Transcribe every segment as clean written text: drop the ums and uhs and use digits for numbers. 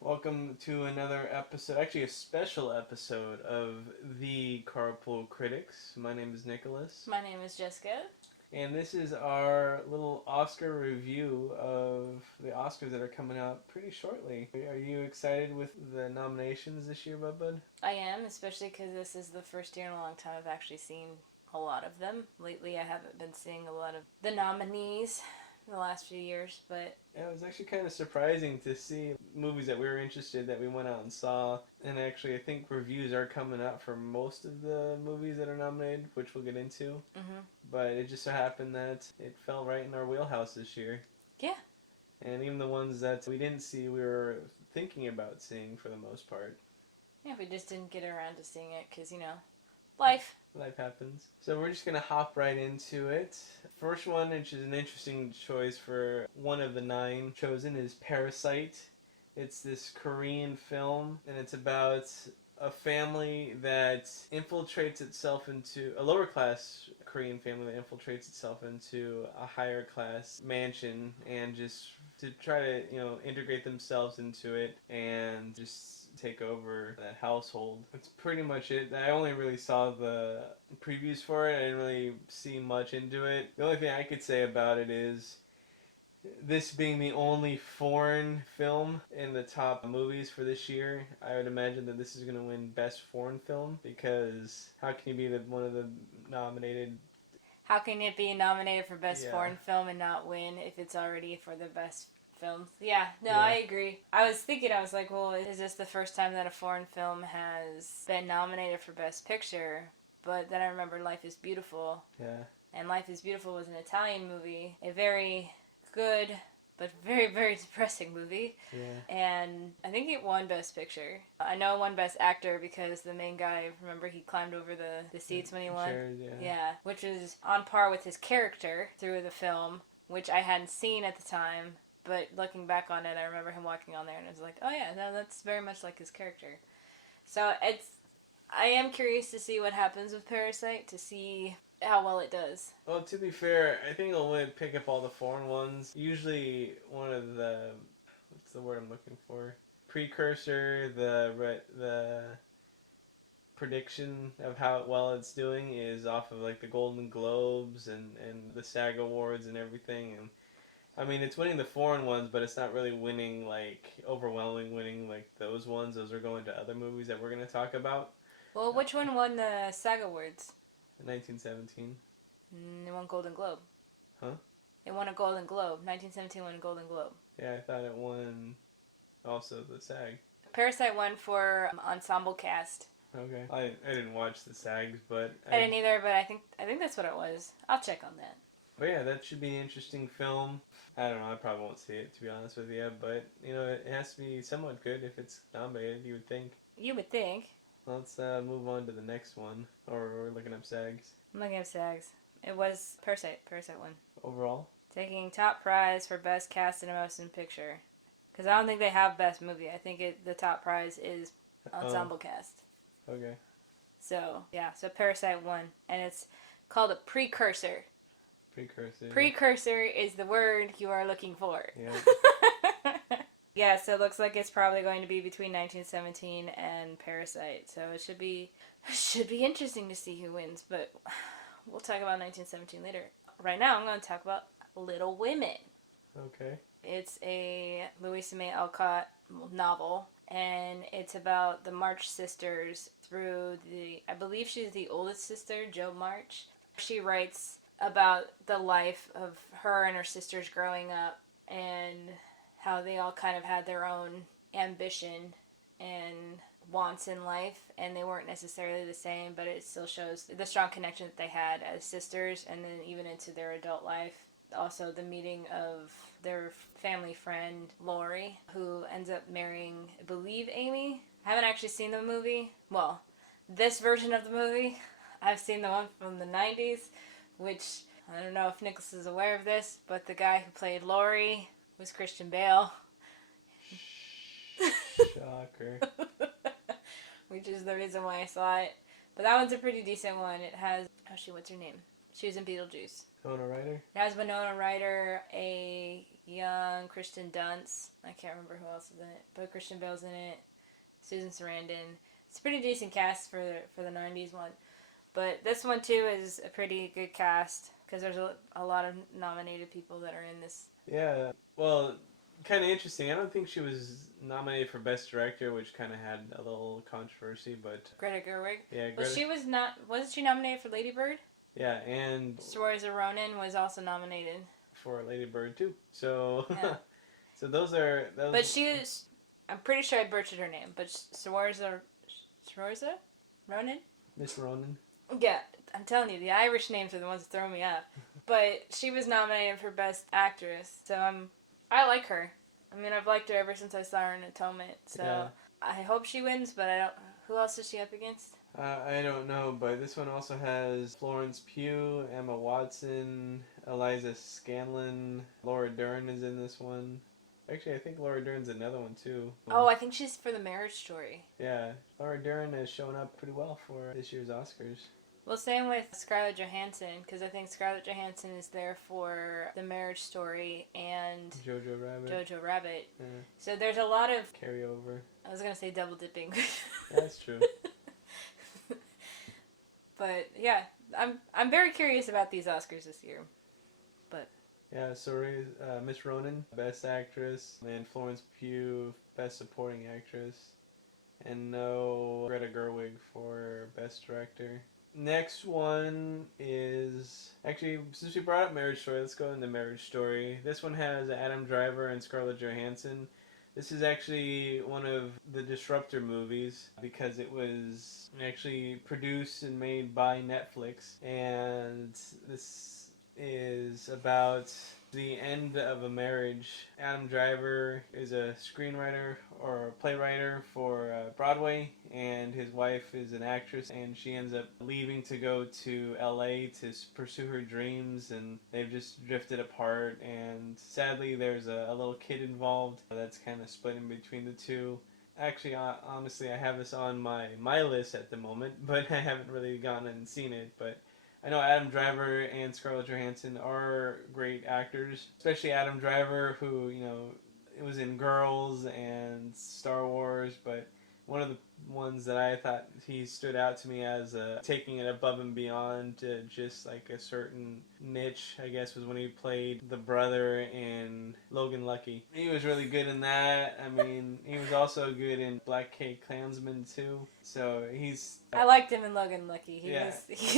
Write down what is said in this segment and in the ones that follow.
Welcome to another episode, actually a special episode of the Carpool Critics. My name is Nicholas. My name is Jessica. And this is our little Oscar review of the Oscars that are coming out pretty shortly. Are you excited with the nominations this year, Bud? I am, especially because this is the first year in a long time I've actually seen a lot of them. Lately I haven't been seeing a lot of the nominees in the last few years, but... Yeah, it was actually kind of surprising to see movies that we were interested that we went out and saw. And actually, I think reviews are coming out for most of the movies that are nominated, which we'll get into. Mm-hmm. But it just so happened that it fell right in our wheelhouse this year. Yeah. And even the ones that we didn't see, we were thinking about seeing for the most part. Yeah, we just didn't get around to seeing it because, life. Life happens. So we're just going to hop right into it. First one, which is an interesting choice for one of the 9 chosen, is Parasite. It's this Korean film, and it's about a family that infiltrates itself into a lower class Korean family that infiltrates itself into a higher class mansion, and just to try to integrate themselves into it and just take over that household. That's pretty much it. I only really saw the previews for it. I didn't really see much into it. The only thing I could say about it is this being the only foreign film in the top movies for this year, I would imagine that this is going to win Best Foreign Film, because how can you be one of the nominated? How can it be nominated for Best Foreign Film and not win if it's already for the Best Film? Yeah, I agree. I was like, well, is this the first time that a foreign film has been nominated for Best Picture? But then I remember Life is Beautiful. Yeah. And Life is Beautiful was an Italian movie. A very good but very, very depressing movie. Yeah. And I think it won Best Picture. I know it won Best Actor because the main guy, remember, he climbed over the seats when he won? Chairs, yeah. Which is on par with his character through the film, which I hadn't seen at the time. But looking back on it, I remember him walking on there and I was like, oh yeah, no, that's very much like his character. So I am curious to see what happens with Parasite, to see how well it does. Well, to be fair, I think it'll pick up all the foreign ones. Usually one of the, what's the word I'm looking for? Precursor, the prediction of how well it's doing is off of like the Golden Globes and the SAG Awards and everything. And I mean, it's winning the foreign ones, but it's not really winning like overwhelming winning like those ones. Those are going to other movies that we're going to talk about. Well, which one won the SAG Awards? 1917. It won Golden Globe. Huh? It won a Golden Globe. 1917 won a Golden Globe. Yeah, I thought it won also the SAG. Parasite won for ensemble cast. Okay. I didn't watch the SAGs, but I didn't either, but I think that's what it was. I'll check on that. But yeah, that should be an interesting film. I don't know, I probably won't see it, to be honest with you, but it has to be somewhat good if it's nominated, you would think. You would think. Let's move on to the next one. Or we're looking up SAGs. I'm looking up SAGs. It was Parasite. Parasite won. Overall? Taking top prize for Best Cast in a Motion Picture. Because I don't think they have Best Movie. I think the top prize is Ensemble Cast. Okay. So, yeah. So Parasite won. And it's called a precursor. Precursor. Precursor is the word you are looking for. Yeah. Yeah, so it looks like it's probably going to be between 1917 and Parasite. So it should be interesting to see who wins, but we'll talk about 1917 later. Right now, I'm going to talk about Little Women. Okay. It's a Louisa May Alcott novel, and it's about the March sisters through I believe she's the oldest sister, Jo March. She writes about the life of her and her sisters growing up, and how they all kind of had their own ambition and wants in life, and they weren't necessarily the same, but it still shows the strong connection that they had as sisters, and then even into their adult life. Also, the meeting of their family friend, Lori, who ends up marrying, I believe, Amy. I haven't actually seen the movie. Well, this version of the movie. I've seen the one from the 90s, which, I don't know if Nicholas is aware of this, but the guy who played Lori was Christian Bale. Shocker. Which is the reason why I saw it. But that one's a pretty decent one. It has, what's her name? She was in Beetlejuice. Winona Ryder? It has Winona Ryder, a Young, Kristen Dunst. I can't remember who else is in it, but Christian Bale's in it. Susan Sarandon. It's a pretty decent cast for the '90s one. But this one too is a pretty good cast because there's a lot of nominated people that are in this. Yeah, well, kind of interesting. I don't think she was nominated for Best Director, which kind of had a little controversy, but Greta Gerwig. yeah, Well, she was not. Wasn't she nominated for Lady Bird? Yeah, and Saoirse Ronan was also nominated for Lady Bird too. So, Yeah. so those. But she is. I'm pretty sure I butchered her name, but Saoirse Ronan. Miss Ronan. Yeah, I'm telling you, the Irish names are the ones that throw me off. But she was nominated for Best Actress, so I like her. I mean, I've liked her ever since I saw her in Atonement. So Yeah. I hope she wins, but I don't. Who else is she up against? I don't know, but this one also has Florence Pugh, Emma Watson, Eliza Scanlon, Laura Dern is in this one. Actually, I think Laura Dern's another one too. Oh, I think she's for the Marriage Story. Yeah, Laura Dern has shown up pretty well for this year's Oscars. Well, same with Scarlett Johansson, because I think Scarlett Johansson is there for The Marriage Story and Jojo Rabbit. Yeah. So there's a lot of Carryover. I was gonna say double dipping. That's true. But yeah, I'm very curious about these Oscars this year. Yeah, so Miss Ronan, Best Actress, and Florence Pugh, Best Supporting Actress, and no Greta Gerwig for Best Director. Next one is actually, since we brought up Marriage Story, let's go into Marriage Story. This one has Adam Driver and Scarlett Johansson. This is actually one of the Disruptor movies because it was actually produced and made by Netflix, and this is about the end of a marriage. Adam Driver is a screenwriter or a playwright for Broadway, and his wife is an actress, and she ends up leaving to go to LA to pursue her dreams, and they've just drifted apart, and sadly there's a little kid involved that's kind of splitting between the two. Actually, honestly, I have this on my list at the moment, but I haven't really gone and seen it, but I know Adam Driver and Scarlett Johansson are great actors, especially Adam Driver, who, it was in Girls and Star Wars, but one of the ones that I thought he stood out to me as taking it above and beyond to just like a certain niche, I guess, was when he played the brother in Logan Lucky. He was really good in that. I mean, he was also good in Black K Klansman too. So I liked him in Logan Lucky. He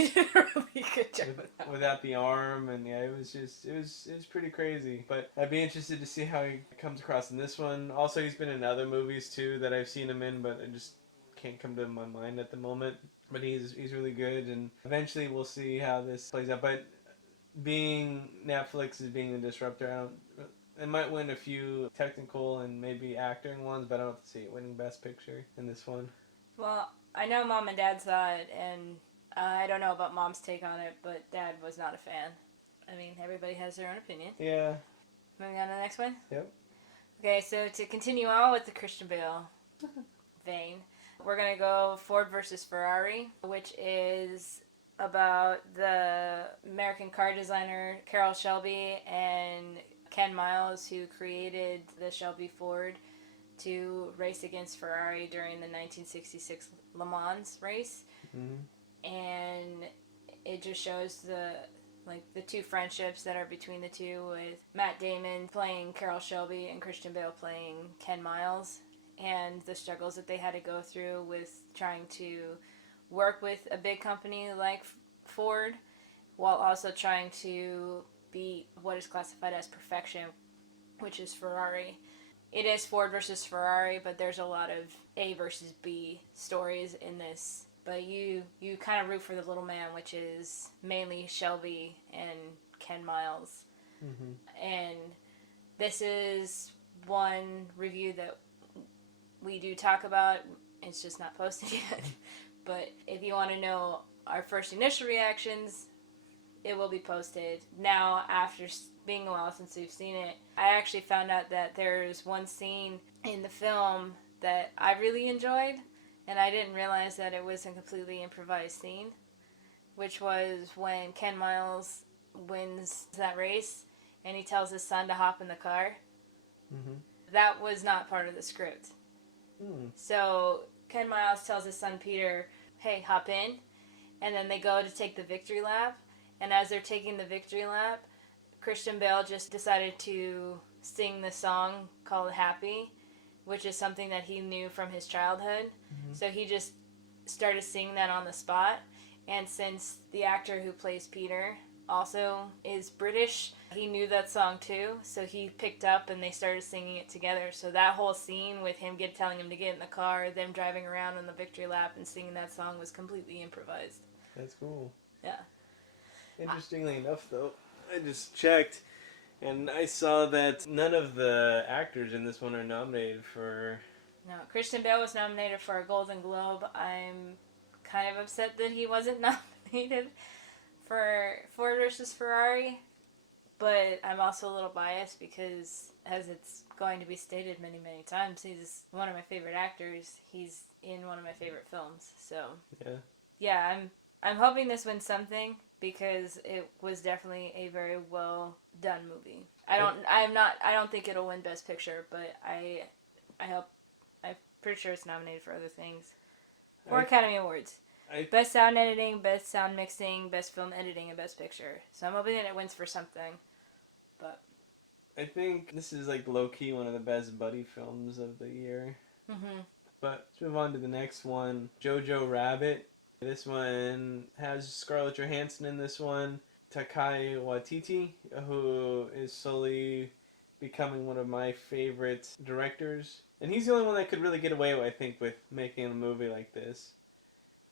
did a really good job without the arm, and yeah, it was pretty crazy. But I'd be interested to see how he comes across in this one. Also, he's been in other movies too that I've seen him in, but I just can't come to my mind at the moment. But he's really good, and eventually we'll see how this plays out. But being Netflix is being the disruptor, it might win a few technical and maybe acting ones, but I don't see it winning Best Picture in this one. Well, I know Mom and Dad saw it, and I don't know about Mom's take on it, but Dad was not a fan. I mean, everybody has their own opinion. Yeah. Moving on to the next one? Yep. Okay, so to continue on with the Christian Bale vein, we're going to go Ford versus Ferrari, which is about the American car designer Carroll Shelby and Ken Miles, who created the Shelby Ford to race against Ferrari during the 1966 Le Mans race. Mm-hmm. And it just shows the two friendships that are between the two, with Matt Damon playing Carroll Shelby and Christian Bale playing Ken Miles, and the struggles that they had to go through with trying to work with a big company like Ford while also trying to beat what is classified as perfection, which is Ferrari. It is Ford versus Ferrari, but there's a lot of A versus B stories in this. But you kind of root for the little man, which is mainly Shelby and Ken Miles. Mm-hmm. And this is one review that we do talk about. It's just not posted yet. But if you want to know our first initial reactions, it will be posted. Now, after being a while since we've seen it, I actually found out that there's one scene in the film that I really enjoyed, and I didn't realize that it was a completely improvised scene, which was when Ken Miles wins that race, and he tells his son to hop in the car. Mm-hmm. That was not part of the script. Mm. So Ken Miles tells his son Peter, hey, hop in. And then they go to take the victory lap. And as they're taking the victory lap, Christian Bale just decided to sing the song called Happy, which is something that he knew from his childhood. Mm-hmm. So he just started singing that on the spot. And since the actor who plays Peter also is British, he knew that song too. So he picked up and they started singing it together. So that whole scene with him telling him to get in the car, them driving around on the victory lap and singing that song was completely improvised. That's cool. Yeah. Interestingly enough, though, I just checked, and I saw that none of the actors in this one are nominated for... No, Christian Bale was nominated for a Golden Globe. I'm kind of upset that he wasn't nominated for Ford versus Ferrari, but I'm also a little biased because, as it's going to be stated many, many times, he's one of my favorite actors. He's in one of my favorite films, so... Yeah, I'm hoping this wins something because it was definitely a very well done movie. I don't think it'll win Best Picture, but I'm pretty sure it's nominated for other things. Or Academy Awards. Best Sound Editing, Best Sound Mixing, Best Film Editing, and Best Picture. So I'm hoping that it wins for something. But I think this is like low-key one of the best buddy films of the year. Mm-hmm. But let's move on to the next one. Jojo Rabbit. This one has Scarlett Johansson in this one. Takai Waititi, who is slowly becoming one of my favorite directors. And he's the only one that could really get away, I think, with making a movie like this.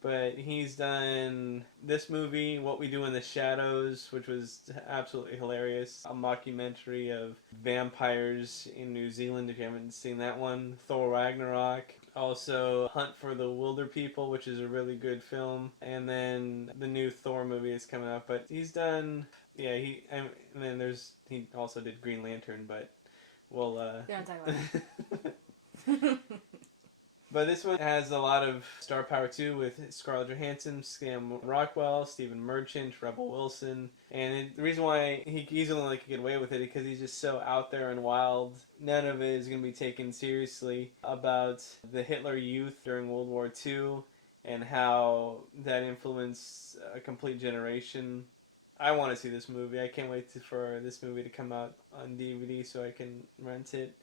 But he's done this movie, What We Do in the Shadows, which was absolutely hilarious. A mockumentary of vampires in New Zealand, if you haven't seen that one. Thor Ragnarok. Also, Hunt for the Wilder People, which is a really good film. And then the new Thor movie is coming out. But he's done... Yeah, he also did Green Lantern, but we'll... We don't talk about it. But this one has a lot of star power too, with Scarlett Johansson, Sam Rockwell, Stephen Merchant, Rebel Wilson. And the reason why he's only could get away with it is because he's just so out there and wild. None of it is going to be taken seriously about the Hitler Youth during World War II and how that influenced a complete generation. I want to see this movie. I can't wait for this movie to come out on DVD so I can rent it.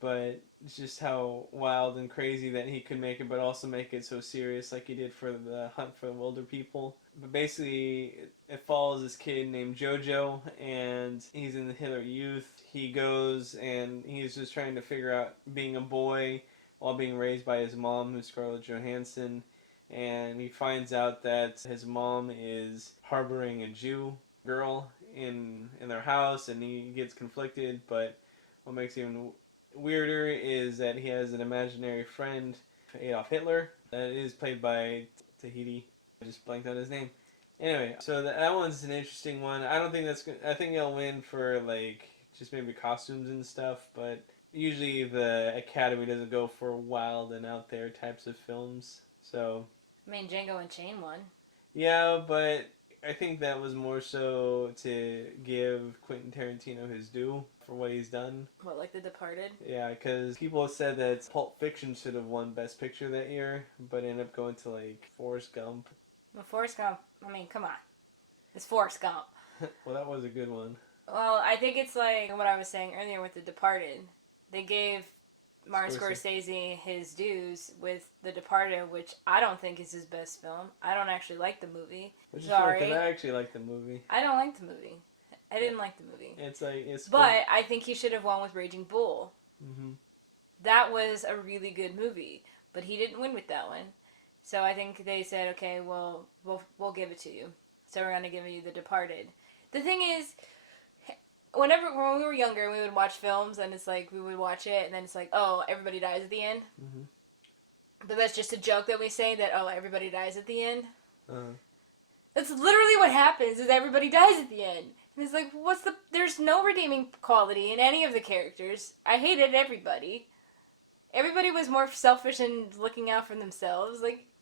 But it's just how wild and crazy that he could make it, but also make it so serious like he did for the Hunt for the Wilder People. But basically, it follows this kid named Jojo, and he's in the Hitler Youth. He goes, and he's just trying to figure out being a boy while being raised by his mom, who's Scarlett Johansson. And he finds out that his mom is harboring a Jew girl in their house, and he gets conflicted. But what makes it even weirder is that he has an imaginary friend, Adolf Hitler, that is played by Tahiti. I just blanked out his name. Anyway, so that one's an interesting one. I don't think that's good. I think it'll win for just maybe costumes and stuff, but usually the Academy doesn't go for wild and out there types of films. So I mean, Django Unchained won. Yeah, but I think that was more so to give Quentin Tarantino his due for what he's done. What, like The Departed? Yeah, because people have said that Pulp Fiction should have won Best Picture that year, but ended up going to Forrest Gump. Well, Forrest Gump, I mean, come on. It's Forrest Gump. Well, that was a good one. Well, I think it's like what I was saying earlier with The Departed. They gave Martin Scorsese his dues with The Departed, which I don't think is his best film. I don't actually like the movie. Sorry. I actually like the movie. I don't like the movie. I didn't like the movie. It's But I think he should have won with Raging Bull. Mm-hmm. That was a really good movie, but he didn't win with that one. So I think they said, okay, well, we'll give it to you. So we're going to give you The Departed. The thing is, when we were younger, we would watch films, and it's like, we would watch it, and then it's like, oh, everybody dies at the end. Mm-hmm. But that's just a joke that we say, that, oh, everybody dies at the end. Uh-huh. That's literally what happens, is everybody dies at the end. And it's like, there's no redeeming quality in any of the characters. I hated everybody. Everybody was more selfish and looking out for themselves.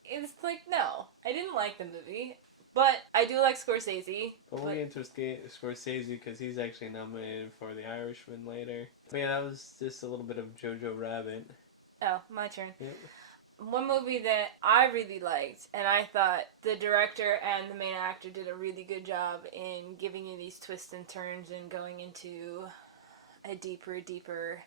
It's like, no. I didn't like the movie. But I do like Scorsese. But we'll get into Scorsese because he's actually nominated for The Irishman later. But yeah, that was just a little bit of Jojo Rabbit. Oh, my turn. Yep. One movie that I really liked, and I thought the director and the main actor did a really good job in giving you these twists and turns and going into a deeper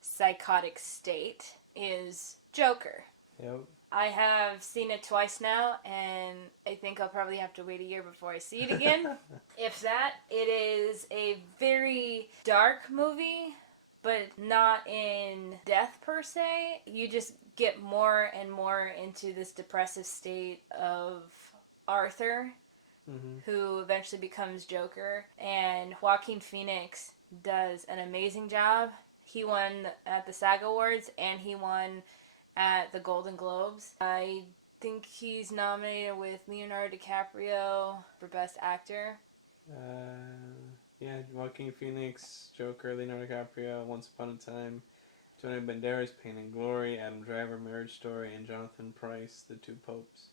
psychotic state, is Joker. Yep. I have seen it twice now, and I think I'll probably have to wait a year before I see it again. If that, it is a very dark movie, but not in death per se. You just get more and more into this depressive state of Arthur, who eventually becomes Joker, and Joaquin Phoenix does an amazing job. He won at the SAG Awards, and he won at the Golden Globes. I think he's nominated with Leonardo DiCaprio for Best Actor. Yeah, Joaquin Phoenix, Joker, Leonardo DiCaprio, Once Upon a Time, Antonio Banderas, Pain and Glory, Adam Driver, Marriage Story, and Jonathan Pryce, The Two Popes.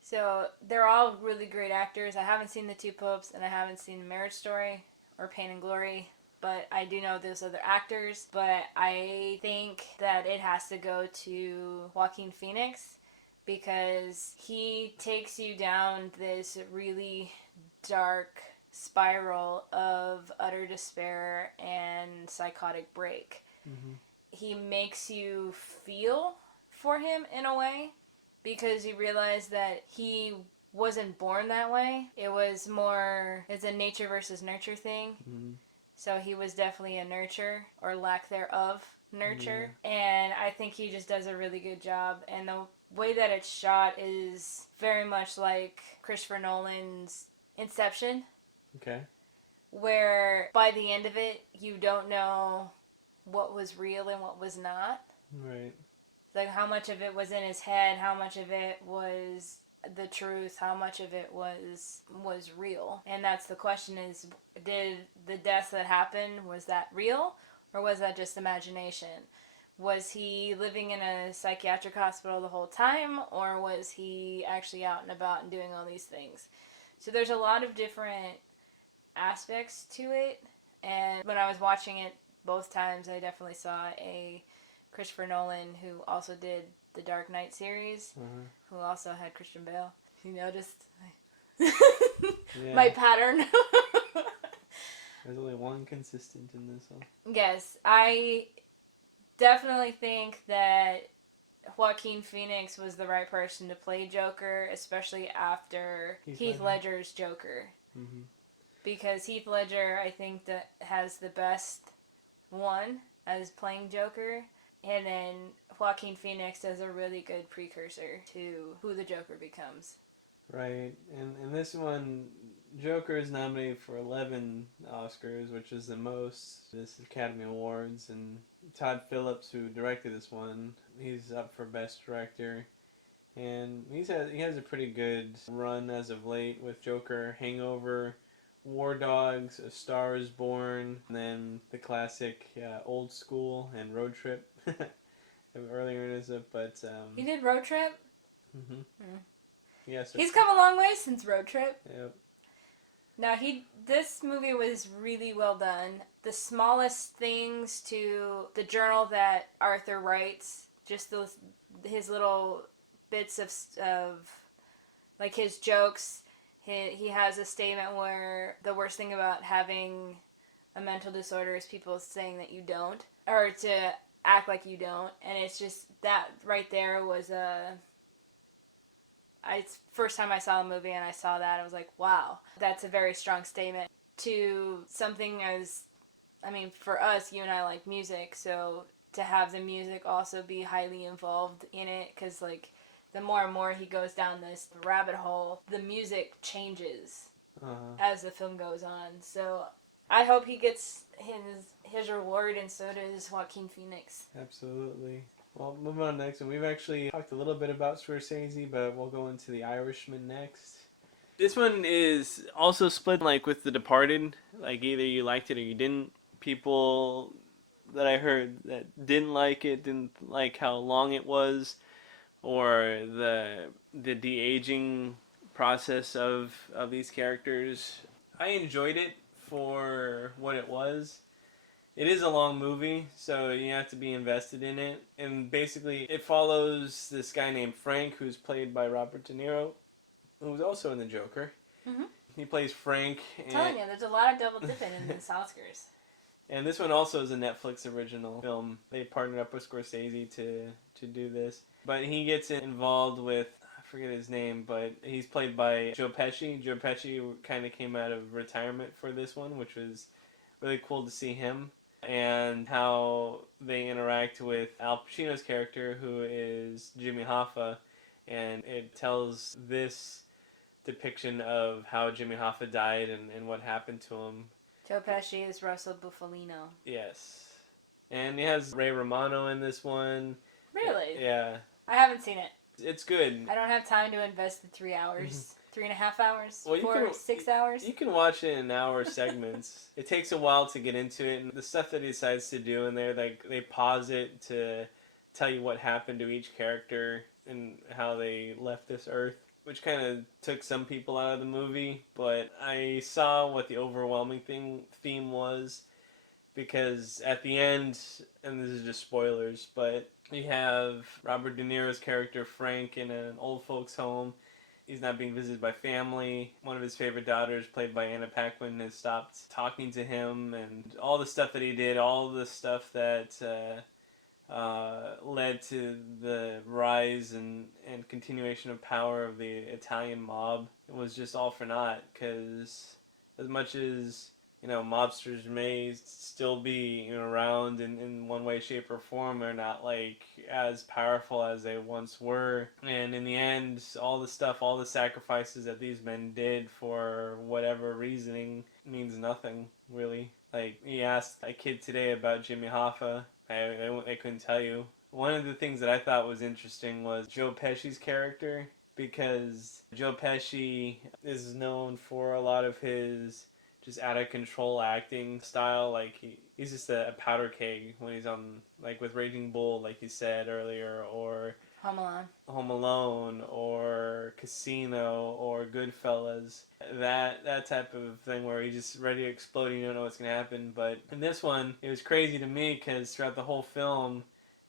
So they're all really great actors. I haven't seen The Two Popes, and I haven't seen Marriage Story or Pain and Glory, but I do know those other actors. But I think that it has to go to Joaquin Phoenix because he takes you down this really dark spiral of utter despair and psychotic break. He makes you feel for him in a way because you realize that he wasn't born that way. It was more, it's a nature versus nurture thing. So he was definitely a nurture, or lack thereof nurture. And I think he just does a really good job. And the way that it's shot is very much like Christopher Nolan's Inception. Okay. Where by the end of it, you don't know what was real and what was not. Right. Like how much of it was in his head, how much of it was the truth, how much of it was real. And that's the question is, did the death that happened, was that real or was that just imagination? Was he living in a psychiatric hospital the whole time, or was he actually out and about and doing all these things? So there's a lot of different aspects to it, and when I was watching it both times, I definitely saw a Christopher Nolan who also did the Dark Knight series, who also had Christian Bale. You noticed my pattern? There's only one consistent in this one. Yes, I definitely think that Joaquin Phoenix was the right person to play Joker, especially after Heath Ledger's Joker. Because Heath Ledger, I think, that has the best one as playing Joker. And then Joaquin Phoenix does a really good precursor to who the Joker becomes. Right. And in this one, Joker is nominated for 11 Oscars, which is the most this Academy Awards. And Todd Phillips, who directed this one, he's up for Best Director. And he has a pretty good run as of late with Joker, Hangover, War Dogs, A Star is Born, and then the classic Old School and Road Trip. Earlier in his but he did Road Trip. Yes, he's come a long way since Road Trip. Yep. Now this movie was really well done. The smallest things to the journal that Arthur writes, just his little bits of like his jokes. He has a statement where the worst thing about having a mental disorder is people saying that you don't, or to act like you don't. And it's just that right there was it's first time I saw a movie and I saw that, I was like, wow, that's a very strong statement to something as, I mean, for us, you and I like music, so to have the music also be highly involved in it, because like the more and more he goes down this rabbit hole, the music changes as the film goes on. So I hope he gets his reward, and so does Joaquin Phoenix. Absolutely. Well, moving on next, and we've actually talked a little bit about Scorsese, but we'll go into The Irishman next. This one is also split like with The Departed. Like either you liked it or you didn't. People that I heard that didn't like it, didn't like how long it was, or the de-aging process of these characters. I enjoyed it for what it was. It is a long movie, so you have to be invested in it. And basically, it follows this guy named Frank, who's played by Robert De Niro, who's also in The Joker. Mm-hmm. He plays Frank. I'm telling you, there's a lot of double dipping in this Oscars. And this one also is a Netflix original film. They partnered up with Scorsese to do this. But he gets involved with, I forget his name, but he's played by Joe Pesci. Joe Pesci kind of came out of retirement for this one, which was really cool to see him. And how they interact with Al Pacino's character, who is Jimmy Hoffa. And it tells this depiction of how Jimmy Hoffa died and what happened to him. Joe Pesci is Russell Bufalino. Yes. And he has Ray Romano in this one. Really? Yeah. I haven't seen it. It's good. I don't have time to invest the 3 hours. 3.5 hours? Well, 6 hours? You can watch it in hour segments. It takes a while to get into it, and the stuff that he decides to do in there, like they pause it to tell you what happened to each character and how they left this earth, which kind of took some people out of the movie. But I saw what the overwhelming theme was, because at the end, and this is just spoilers, but you have Robert De Niro's character Frank in an old folks home. He's not being visited by family. One of his favorite daughters, played by Anna Paquin, has stopped talking to him, and all the stuff that he did, all the stuff that led to the rise and continuation of power of the Italian mob, it was just all for naught. Because as much as mobsters may still be around in one way, shape, or form, they're not like as powerful as they once were. And in the end, all the sacrifices that these men did for whatever reasoning means nothing, really. Like, he asked a kid today about Jimmy Hoffa. They couldn't tell you. One of the things that I thought was interesting was Joe Pesci's character, because Joe Pesci is known for a lot of his just out of control acting style. Like he's just a powder keg when he's on, like with Raging Bull, like you said earlier, or Home Alone, or Casino, or Goodfellas. That type of thing where he's just ready to explode and you don't know what's going to happen. But in this one, it was crazy to me because throughout the whole film,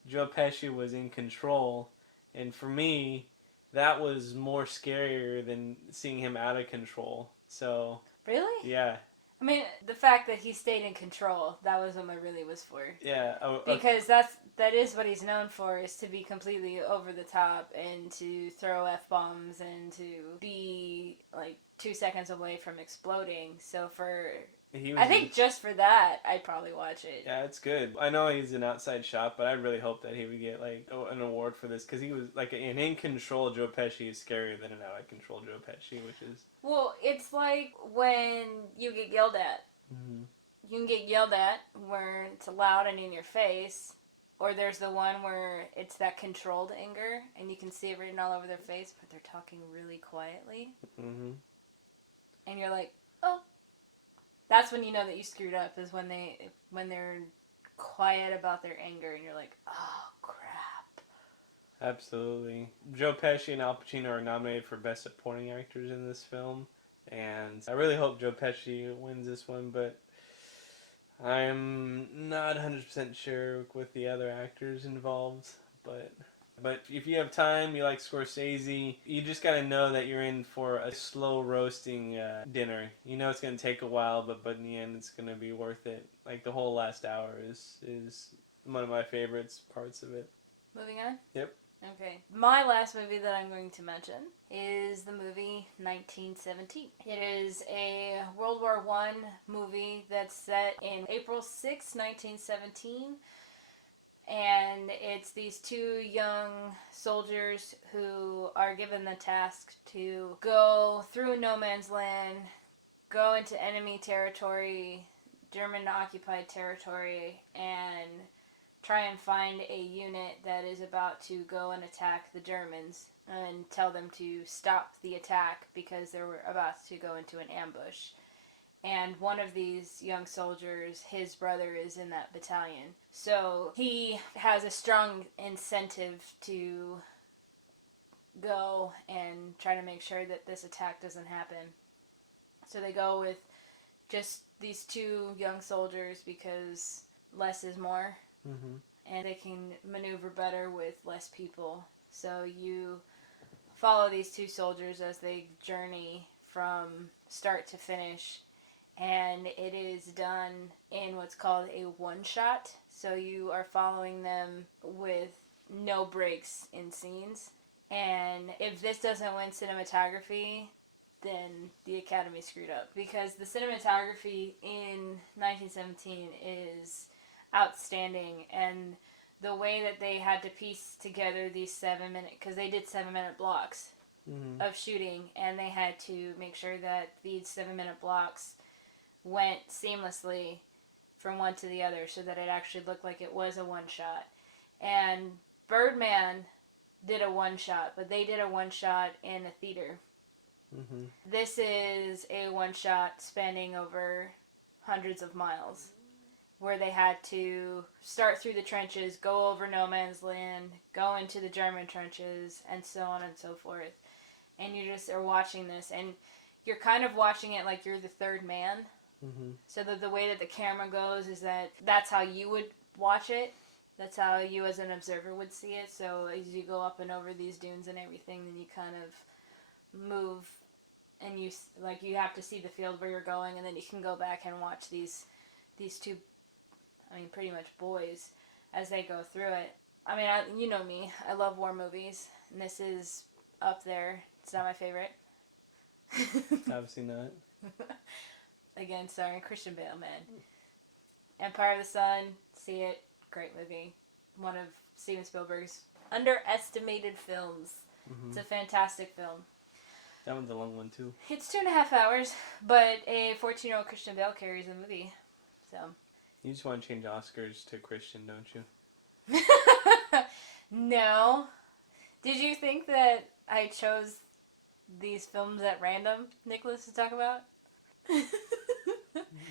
Joe Pesci was in control. And for me, that was more scarier than seeing him out of control. So... Really? Yeah. I mean, the fact that he stayed in control, that was what my really was for. Yeah. Because that is what he's known for, is to be completely over the top and to throw F-bombs and to be like 2 seconds away from exploding. So I think just for that, I'd probably watch it. Yeah, it's good. I know he's an outside shot, but I really hope that he would get like an award for this, because he was like an in-control Joe Pesci is scarier than an out-of-control Joe Pesci, which is... Well, it's like when you get yelled at. Mm-hmm. You can get yelled at where it's loud and in your face, or there's the one where it's that controlled anger and you can see it written all over their face, but they're talking really quietly. Mm-hmm. And you're like, oh. That's when you know that you screwed up, is when they're quiet about their anger and you're like, oh, crap. Absolutely. Joe Pesci and Al Pacino are nominated for Best Supporting Actors in this film. And I really hope Joe Pesci wins this one, but I'm not 100% sure with the other actors involved. But if you have time, you like Scorsese, you just gotta know that you're in for a slow roasting dinner. You know it's gonna take a while, but in the end it's gonna be worth it. Like the whole last hour is one of my favorites parts of it. Moving on? Yep. Okay. My last movie that I'm going to mention is the movie 1917. It is a World War I movie that's set in April 6, 1917. And it's these two young soldiers who are given the task to go through no man's land, go into enemy territory, German-occupied territory, and try and find a unit that is about to go and attack the Germans and tell them to stop the attack because they were about to go into an ambush. And one of these young soldiers, his brother, is in that battalion. So he has a strong incentive to go and try to make sure that this attack doesn't happen. So they go with just these two young soldiers because less is more. Mm-hmm. And they can maneuver better with less people. So you follow these two soldiers as they journey from start to finish. And it is done in what's called a one-shot. So you are following them with no breaks in scenes. And if this doesn't win cinematography, then the Academy screwed up. Because the cinematography in 1917 is outstanding. And the way that they had to piece together these 7-minute, because they did 7-minute blocks of shooting, and they had to make sure that these 7-minute blocks went seamlessly from one to the other so that it actually looked like it was a one shot. And Birdman did a one shot, but they did a one shot in a theater. Mm-hmm. This is a one shot spanning over hundreds of miles, where they had to start through the trenches, go over no man's land, go into the German trenches, and so on and so forth. And you just are watching this, and you're kind of watching it like you're the third man. Mm-hmm. So the way that the camera goes is that's how you would watch it. That's how you as an observer would see it. So as you go up and over these dunes and everything, then you kind of move, and you have to see the field where you're going, and then you can go back and watch these two, I mean, pretty much boys as they go through it. I mean, you know me, I love war movies, and this is up there. It's not my favorite. Obviously not. Again, starring Christian Bale, man. Empire of the Sun, see it, great movie. One of Steven Spielberg's underestimated films. Mm-hmm. It's a fantastic film. That one's a long one too. It's 2.5 hours, but a 14-year-old Christian Bale carries the movie. So. You just want to change Oscars to Christian, don't you? No. Did you think that I chose these films at random, Nicholas, to talk about?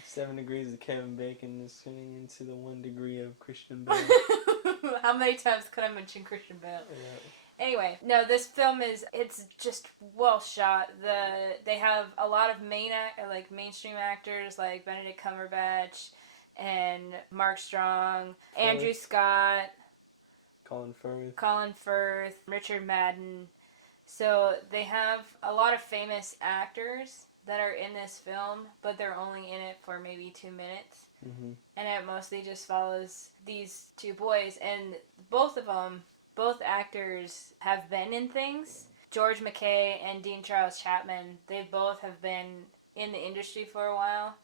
7 Degrees of Kevin Bacon is turning into the 1 degree of Christian Bale. How many times could I mention Christian Bale? Yeah. Anyway, no, this film it's just well shot. They have a lot of mainstream actors like Benedict Cumberbatch and Mark Strong, Andrew Scott, Colin Firth, Richard Madden. So they have a lot of famous actors that are in this film, but they're only in it for maybe 2 minutes. Mm-hmm. And it mostly just follows these two boys. And both actors have been in things. George McKay and Dean Charles Chapman, they both have been in the industry for a while,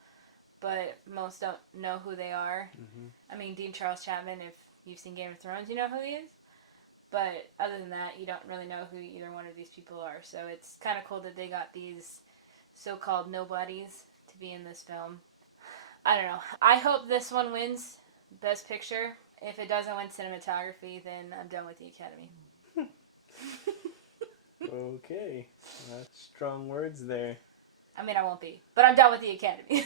but most don't know who they are. Mm-hmm. I mean, Dean Charles Chapman, if you've seen Game of Thrones, you know who he is. But other than that, you don't really know who either one of these people are. So it's kind of cool that they got these so-called nobodies to be in this film. I don't know. I hope this one wins Best Picture. If it doesn't win cinematography, then I'm done with the Academy. Okay. That's strong words there. I mean, I won't be. But I'm done with the Academy.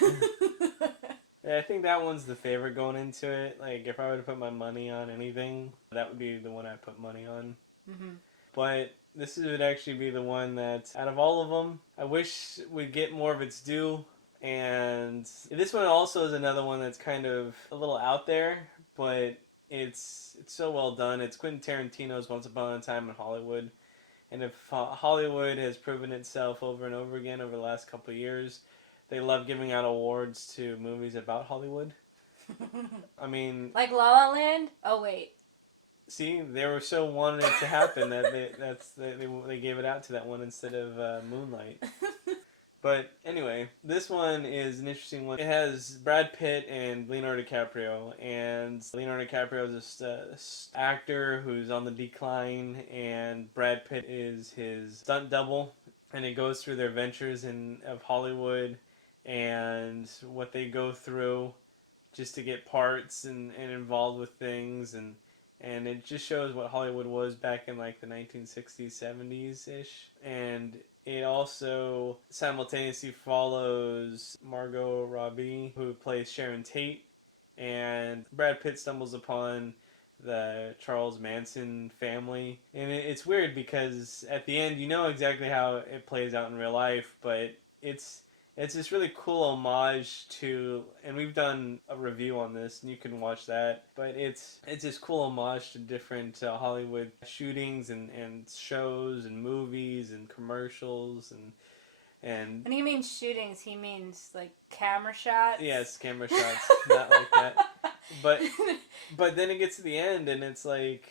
Yeah, I think that one's the favorite going into it. Like, if I were to put my money on anything, that would be the one I put money on. Mm-hmm. But this would actually be the one that, out of all of them, I wish would get more of its due. And this one also is another one that's kind of a little out there, but it's so well done. It's Quentin Tarantino's Once Upon a Time in Hollywood. And if Hollywood has proven itself over and over again over the last couple of years, they love giving out awards to movies about Hollywood. I mean... Like La La Land? Oh, wait. See, they were so wanting it to happen that they gave it out to that one instead of Moonlight. But anyway, this one is an interesting one. It has Brad Pitt and Leonardo DiCaprio, and Leonardo DiCaprio is just an actor who's on the decline, and Brad Pitt is his stunt double, and it goes through their ventures of Hollywood and what they go through just to get parts and involved with things, and it just shows what Hollywood was back in like the 1960s, 70s-ish. And it also simultaneously follows Margot Robbie, who plays Sharon Tate, and Brad Pitt stumbles upon the Charles Manson family. And it's weird because at the end you know exactly how it plays out in real life, but it's it's this really cool homage to, and we've done a review on this, and you can watch that. But it's this cool homage to different Hollywood shootings and shows and movies and commercials and When he means shootings, he means like camera shots. yes, camera shots, not like that. But but then it gets to the end, and it's like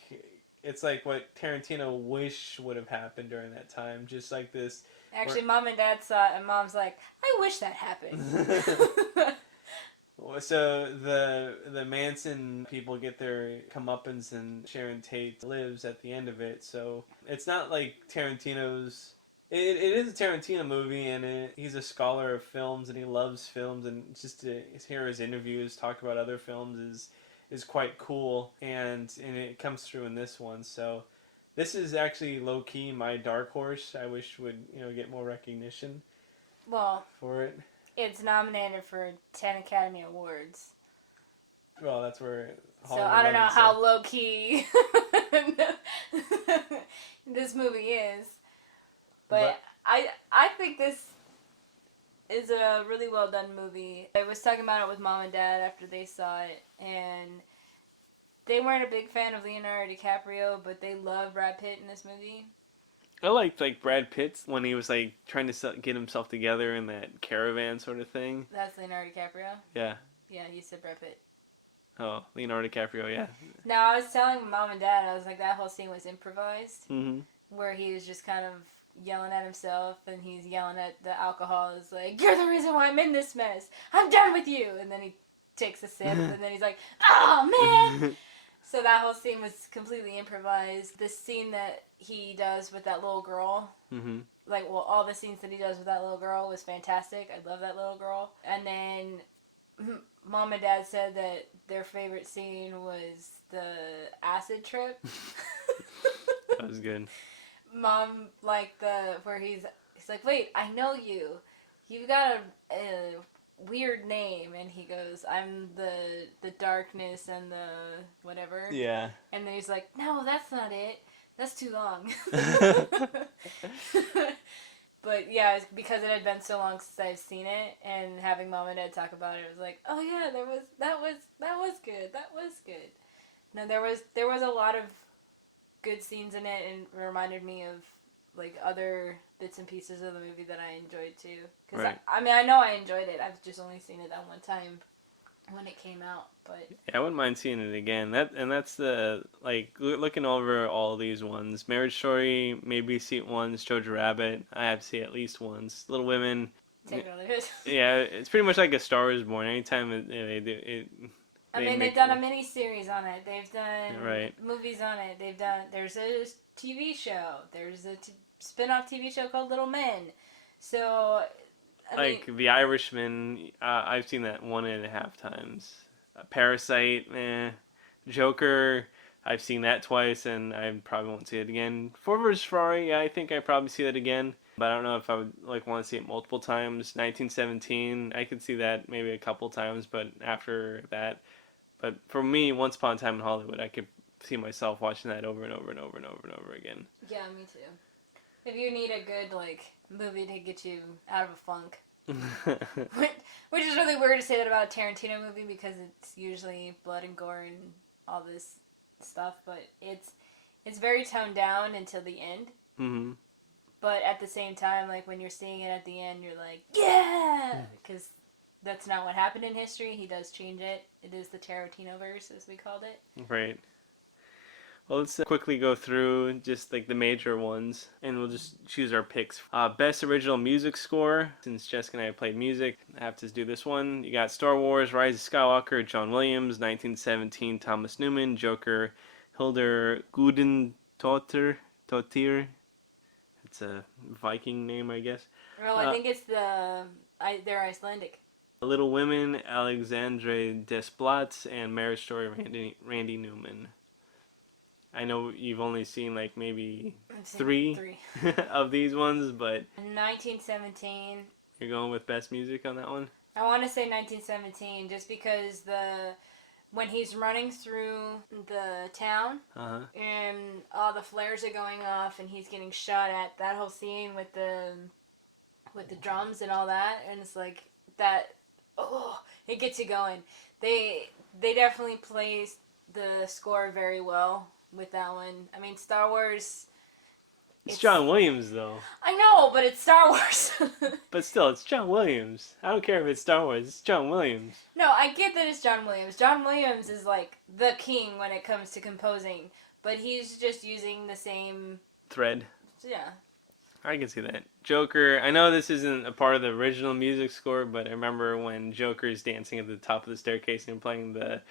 what Tarantino wish would have happened during that time, just like this. Actually, Mom and Dad saw it, and Mom's like, I wish that happened. So the Manson people get their comeuppance, and Sharon Tate lives at the end of it. So it's not like Tarantino's. It is a Tarantino movie, and he's a scholar of films, and he loves films, and just to hear his interviews talk about other films is quite cool, and it comes through in this one. So this is actually low key my dark horse. I wish would get more recognition. Well, for it. It's nominated for 10 Academy Awards. Well, that's where. Hollywood, so I don't know how low key this movie is. But I think this is a really well done movie. I was talking about it with Mom and Dad after they saw it, and they weren't a big fan of Leonardo DiCaprio, but they love Brad Pitt in this movie. I liked Brad Pitt when he was trying to get himself together in that caravan sort of thing. That's Leonardo DiCaprio? Yeah. Yeah, you said Brad Pitt. Oh, Leonardo DiCaprio, yeah. No, I was telling Mom and Dad, I was like, that whole scene was improvised. Mm-hmm. Where he was just kind of yelling at himself, and he's yelling at the alcohol. It's like, you're the reason why I'm in this mess. I'm done with you. And then he takes a sip, and then he's like, oh, man. So that whole scene was completely improvised. The scene that he does with that little girl, mm-hmm. All the scenes that he does with that little girl was fantastic. I love that little girl. And then Mom and Dad said that their favorite scene was the acid trip. That was good. Mom where he's like, wait, I know you. You've got a weird name, and he goes, I'm the darkness and the whatever. Yeah. And then he's like, no, that's not it. That's too long. But yeah, it's because it had been so long since I've seen it, and having Mom and Dad talk about it was like, oh yeah, that was good. That was good. No, there was a lot of good scenes in it, and it reminded me of other bits and pieces of the movie that I enjoyed too. Because right. I know I enjoyed it. I've just only seen it that one time when it came out, but yeah, I wouldn't mind seeing it again. That's the looking over all these ones. Marriage Story, maybe see it once. Jojo Rabbit, I have to see it at least once. Little Women. Take it or leave it. Yeah, it's pretty much like A Star Is Born. Anytime they do it. They've done a mini series on it. They've done right. movies on it. There's a TV show. There's a spin-off TV show called Little Men. So, The Irishman, I've seen that 1.5 times. Parasite, Joker, I've seen that twice, and I probably won't see it again. Ford vs. Ferrari, yeah, I think I probably see that again. But I don't know if I would want to see it multiple times. 1917, I could see that maybe a couple times, but after that. But for me, Once Upon a Time in Hollywood, I could see myself watching that over and over and over and over and over again. Yeah, me too. If you need a good movie to get you out of a funk, which is really weird to say that about a Tarantino movie because it's usually blood and gore and all this stuff, but it's very toned down until the end. Mm-hmm. But at the same time, when you're seeing it at the end, you're like, yeah, because that's not what happened in history. He does change it. It is the Tarantino-verse, as we called it. Right. Well, let's quickly go through just the major ones, and we'll just choose our picks. Best Original Music Score. Since Jessica and I played music, I have to do this one. You got Star Wars, Rise of Skywalker, John Williams, 1917, Thomas Newman, Joker, Hildur Gudnadóttir. It's a Viking name, I guess. Well, I think it's they're Icelandic. Little Women, Alexandre Desplat, and Marriage Story, Randy Newman. I know you've only seen maybe three of these ones, but 1917. You're going with best music on that one? I want to say 1917 just because when he's running through the town and all the flares are going off and he's getting shot at, that whole scene with the drums and all that, and it's like that. Oh, it gets you going. They definitely placed the score very well with that one. I mean, Star Wars. It's John Williams, though. I know, but it's Star Wars. But still, it's John Williams. I don't care if it's Star Wars. It's John Williams. No, I get that it's John Williams. John Williams is like the king when it comes to composing, but he's just using the same thread. Yeah. I can see that. Joker, I know this isn't a part of the original music score, but I remember when Joker's dancing at the top of the staircase and playing the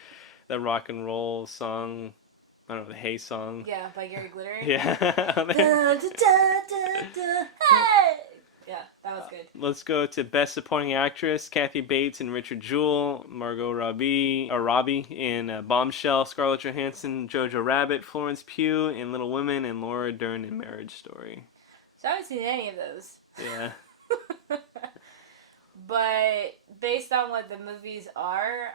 rock and roll song. I don't know, the Hey song. Yeah, by Gary Glitter. Yeah. Da, da, da, da, da, hey! Yeah, that was good. Let's go to Best Supporting Actress. Kathy Bates and Richard Jewell. Margot Robbie in Bombshell. Scarlett Johansson, Jojo Rabbit. Florence Pugh in Little Women. And Laura Dern in Marriage Story. So I haven't seen any of those. Yeah. But based on what the movies are,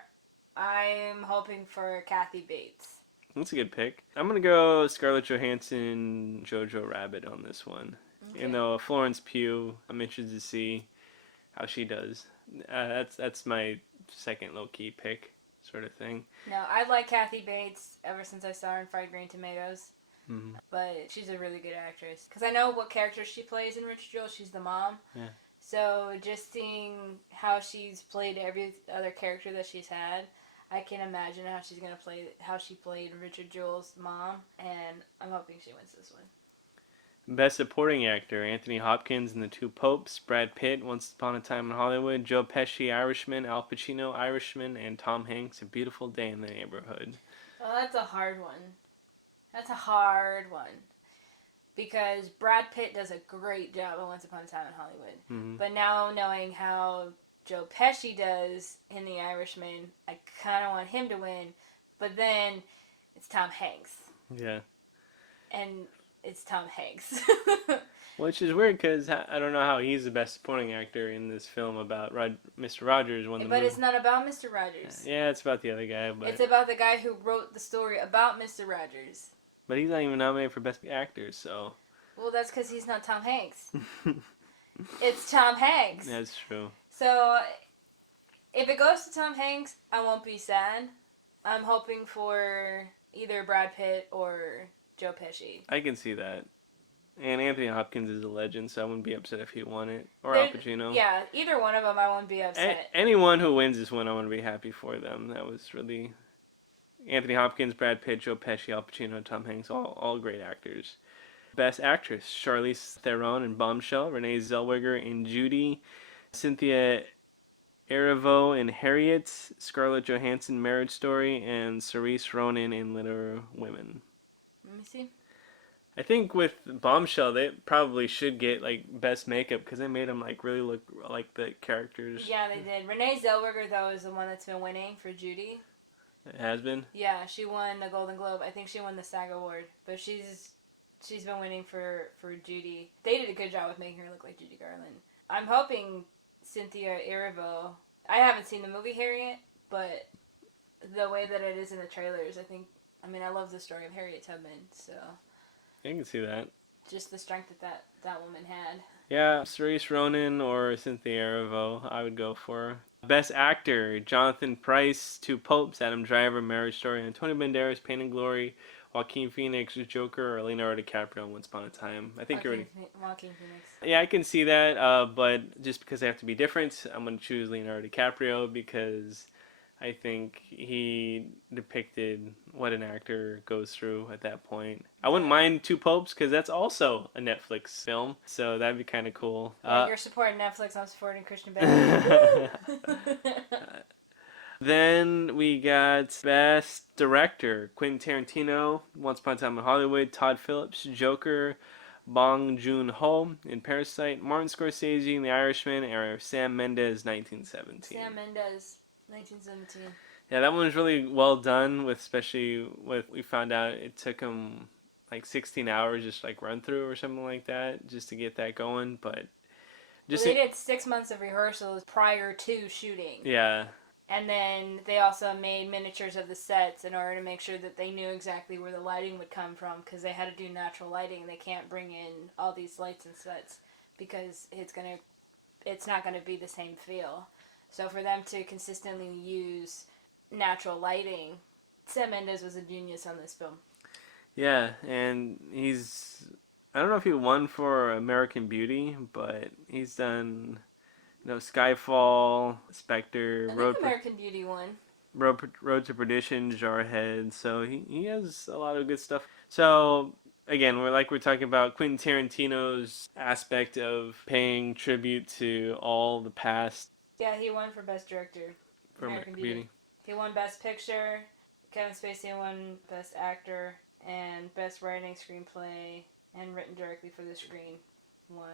I'm hoping for Kathy Bates. That's a good pick. I'm going to go Scarlett Johansson, Jojo Rabbit on this one. Okay. You know, Florence Pugh, I'm interested to see how she does. That's my second low-key pick sort of thing. No, I like Kathy Bates ever since I saw her in Fried Green Tomatoes. Mm-hmm. But she's a really good actress. Because I know what character she plays in Richard Jewell. She's the mom. Yeah. So just seeing how she's played every other character that she's had, I can imagine how she's going to play, how she played Richard Jewell's mom, and I'm hoping she wins this one. Best Supporting Actor, Anthony Hopkins in The Two Popes, Brad Pitt, Once Upon a Time in Hollywood, Joe Pesci, Irishman, Al Pacino, Irishman, and Tom Hanks, A Beautiful Day in the Neighborhood. Well, that's a hard one. That's a hard one. Because Brad Pitt does a great job on Once Upon a Time in Hollywood. Mm-hmm. But now knowing how Joe Pesci does in The Irishman, I kind of want him to win, but then it's Tom Hanks. Yeah. And it's Tom Hanks. Which is weird because I don't know how he's the best supporting actor in this film about Mr. Rogers. But it's not about Mr. Rogers. Yeah, it's about the other guy. But it's about the guy who wrote the story about Mr. Rogers. But he's not even nominated for Best Actor, so... Well, that's because he's not Tom Hanks. It's Tom Hanks. That's true. So, if it goes to Tom Hanks, I won't be sad. I'm hoping for either Brad Pitt or Joe Pesci. I can see that. And Anthony Hopkins is a legend, so I wouldn't be upset if he won it. Or Al Pacino. Yeah, either one of them, I won't be upset. Anyone who wins this one, I want to be happy for them. That was really... Anthony Hopkins, Brad Pitt, Joe Pesci, Al Pacino, Tom Hanks, all great actors. Best Actress, Charlize Theron in Bombshell, Renee Zellweger in Judy, Cynthia Erivo in Harriet, Scarlett Johansson, Marriage Story, and Saoirse Ronan in Little Women. Let me see. I think with Bombshell, they probably should get like best makeup because they made them like really look like the characters. Yeah, they did. Renee Zellweger though is the one that's been winning for Judy. It has been. Yeah, she won the Golden Globe. I think she won the SAG Award, but she's been winning for Judy. They did a good job with making her look like Judy Garland. I'm hoping Cynthia Erivo. I haven't seen the movie Harriet, but the way that it is in the trailers, I love the story of Harriet Tubman, so. I can see that. Just the strength that woman had. Yeah, Saoirse Ronan or Cynthia Erivo, I would go for. Best Actor, Jonathan Pryce, Two Popes, Adam Driver, Marriage Story, Antonio Banderas, Pain and Glory, Joaquin Phoenix, Joker, or Leonardo DiCaprio, Once Upon a Time. I think Joaquin Phoenix. Yeah, I can see that, but just because they have to be different, I'm going to choose Leonardo DiCaprio because I think he depicted what an actor goes through at that point. I wouldn't mind Two Popes because that's also a Netflix film, so that'd be kind of cool. Yeah, you're supporting Netflix, I'm supporting Christian Bale. Then we got Best Director, Quentin Tarantino, Once Upon a Time in Hollywood, Todd Phillips, Joker, Bong Joon-ho in Parasite, Martin Scorsese in The Irishman, and Sam Mendes, 1917. Sam Mendes, 1917. Yeah, that one was really well done, especially with we found out it took him like 16 hours just like run through or something like that just to get that going, but they did 6 months of rehearsals prior to shooting. Yeah. And then they also made miniatures of the sets in order to make sure that they knew exactly where the lighting would come from, because they had to do natural lighting. They can't bring in all these lights and sets because it's not gonna be the same feel. So for them to consistently use natural lighting, Sam Mendes was a genius on this film. Yeah, and I don't know if he won for American Beauty, but he's done, Skyfall, Spectre, I think American Beauty won. Road to Perdition, Jarhead. So he has a lot of good stuff. So again, we're talking about Quentin Tarantino's aspect of paying tribute to all the past Yeah, he won for Best Director. for American Beauty. He won Best Picture. Kevin Spacey won Best Actor and Best Writing Screenplay and Written Directly for the Screen won,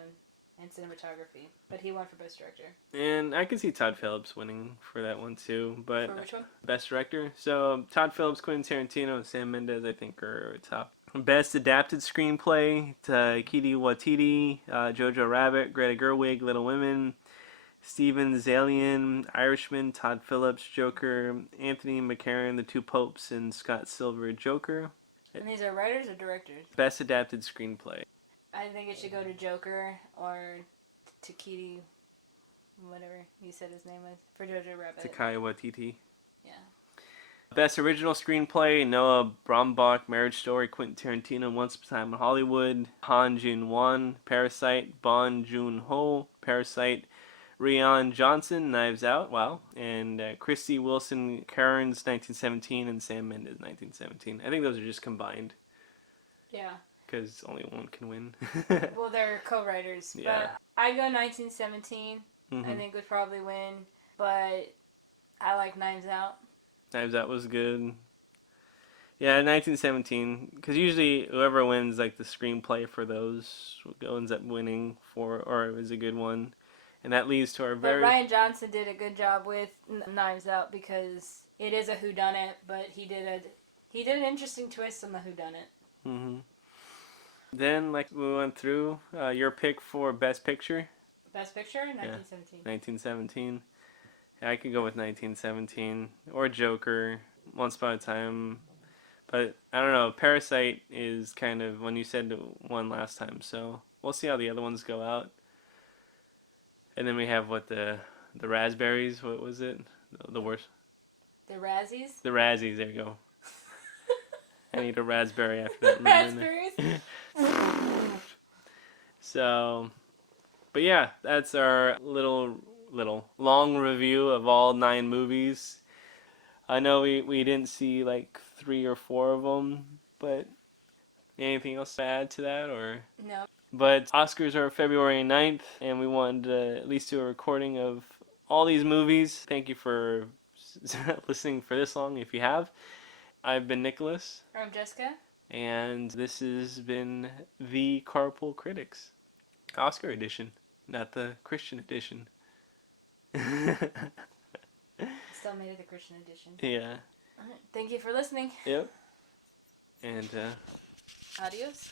and Cinematography. But he won for Best Director. And I can see Todd Phillips winning for that one too. But For which one? Best Director. So Todd Phillips, Quentin Tarantino, and Sam Mendes, I think, are top. Best Adapted Screenplay: Taika Waititi, Jojo Rabbit, Greta Gerwig, Little Women, Steven Zaillian, Irishman, Todd Phillips, Joker, Anthony McCarron, The Two Popes, and Scott Silver, Joker. And these are writers or directors? Best Adapted Screenplay. I think it should go to Joker or Taika, whatever you said his name was, for Jojo Rabbit. Taika Waititi. Yeah. Best Original Screenplay: Noah Baumbach, Marriage Story, Quentin Tarantino, Once Upon a Time in Hollywood, Han Jin-won, Parasite, Bong Joon-ho, Parasite, Rian Johnson, Knives Out, wow, and Christy Wilson Cairns, 1917, and Sam Mendes, 1917. I think those are just combined. Yeah. Because only one can win. Well, they're co-writers. Yeah. But I go 1917. Mm-hmm. I think would probably win. But I like Knives Out. Knives Out was good. Yeah, 1917. Because usually whoever wins like the screenplay for those ends up winning or is a good one. And that leads to our But Rian Johnson did a good job with Knives Out because it is a whodunit, but he did an interesting twist on the whodunit. Mm-hmm. Then, like we went through, your pick for Best Picture? Best Picture? 1917. 1917. Yeah, I could go with 1917. Or Joker, Once Upon a Time. But, I don't know, Parasite is kind of, when you said one last time, so we'll see how the other ones go out. And then we have the raspberries, what was it? The worst? The Razzies? The Razzies, there you go. I need a raspberry after that. Raspberries? So, but yeah, that's our little long review of all 9 movies. I know we didn't see like 3 or 4 of them, but anything else to add to that or? No. But Oscars are February 9th, and we wanted to at least do a recording of all these movies. Thank you for listening for this long, if you have. I've been Nicholas. I'm Jessica. And this has been the Carpool Critics. Oscar edition, not the Christian edition. Still made it the Christian edition. Yeah. All right. Thank you for listening. Yep. And adios.